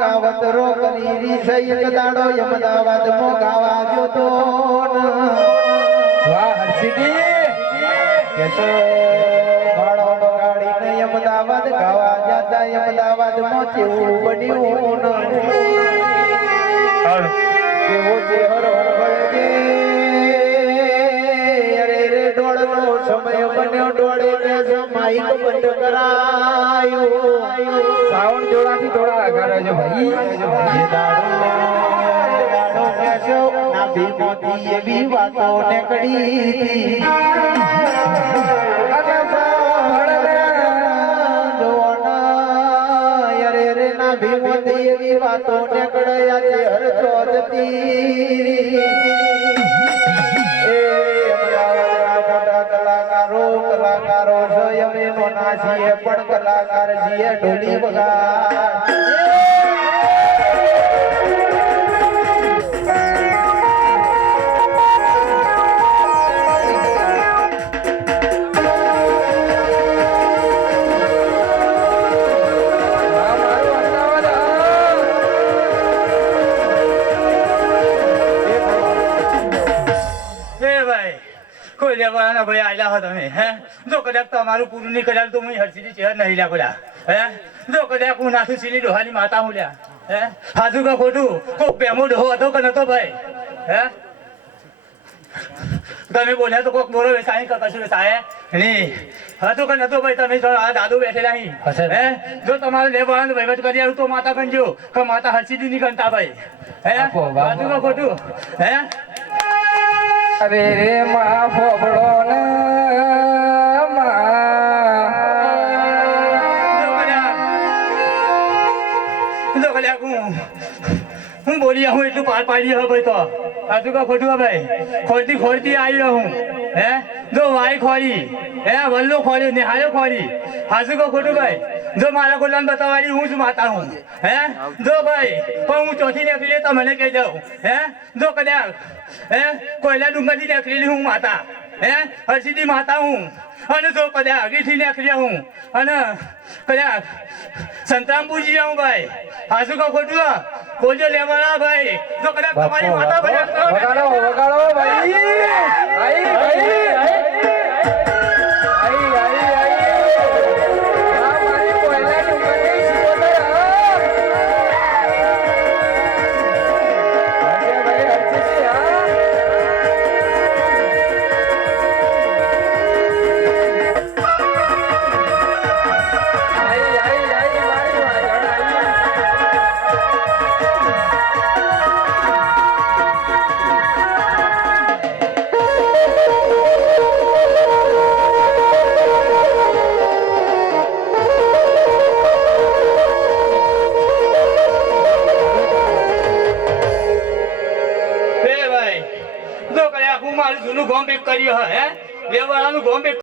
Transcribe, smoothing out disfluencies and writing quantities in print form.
કાવત રોકની રીસઈ એક દાડો અમદાવાદ મો ગાવા ગયો તો વાહ હર્ષિદી કેસો ગાળો બગાડીને અમદાવાદ ગાવા જતા અમદાવાદ મો કેવું બન્યું કેવો ચહેરો બળગે અરે રે ડોળનો સમય બન્યો ડોળે ને માઈક બંધ કરાયો સાવણ જોડાથી થોડા આઘાર રહેજો ભાઈ એ દાડો કેસો ના ભીમોથી એવી વાતો નીકળી અને અરે રે ના ભીમોથી એવી વાતો નીકળ્યા છે હર ચોજતી કલાકારો અમે નોના છીએ પણ કલાકાર છીએ ઢોલી વગાડ લેવાના ભાઈ આયલા હો તમે હે જો કદાચ તમારું પૂરું નહીં કરાલ તો હું હર્ષિદી ચહેર નહીં લાગોલા હે જો કદાચ હું નાથું સીની ડોહાની માતા હું લ્યા હે હાજુ કા ખોટું કોક પેમો ડોહો હતો કે નતો ભાઈ હે તમે બોલ્યા તો કોક બોલો વેસાય કે કશું વેસાય નહીં હતો કે નતો ભાઈ તમે આ દાદુ બેઠેલા અહીં હે જો તમારે લેવાનું વહીવટ કરી આવ્યું તો માતા ગણજો કે માતા હર્ષિદી નહીં ગણતા ભાઈ હે હાજુ કા ખોટું હે અરે રે માં ફોફડો ને હું બોલી હું એટલું પાર પાડી હવે ભાઈ તો સાચું કા ખોટું ભાઈ ખોરતી ખોરતી આવી હું હે જો વાઈ ખોરી હે વલ્લો ખોરી નિહાળ્યો ખોરી સાચું કા ખોટું ભાઈ જો મારા ગોલાને બતાવવાની હું જ માતા હું હે જો ભાઈ પણ હું ચોથી નીકળી તો મને કહી દઉં હે જો કદાચ હે કોયલા ડુંગરથી નીકળેલી હું માતા હે હર્ષિદી માતા હું અને જો કદાચ આગળથી નીકળ્યા હું અને કદાચ સંતરામપુરજી આવું ભાઈ હાસુ કા ખોટું બોલજો લેવાના ભાઈ જો કદાચ તમારી માતા વગાડો વગાડો ભાઈ આઈ ભાઈ જૂનું ગોમ પેક કર્યું હે લેવાળાનું ગોમ પેક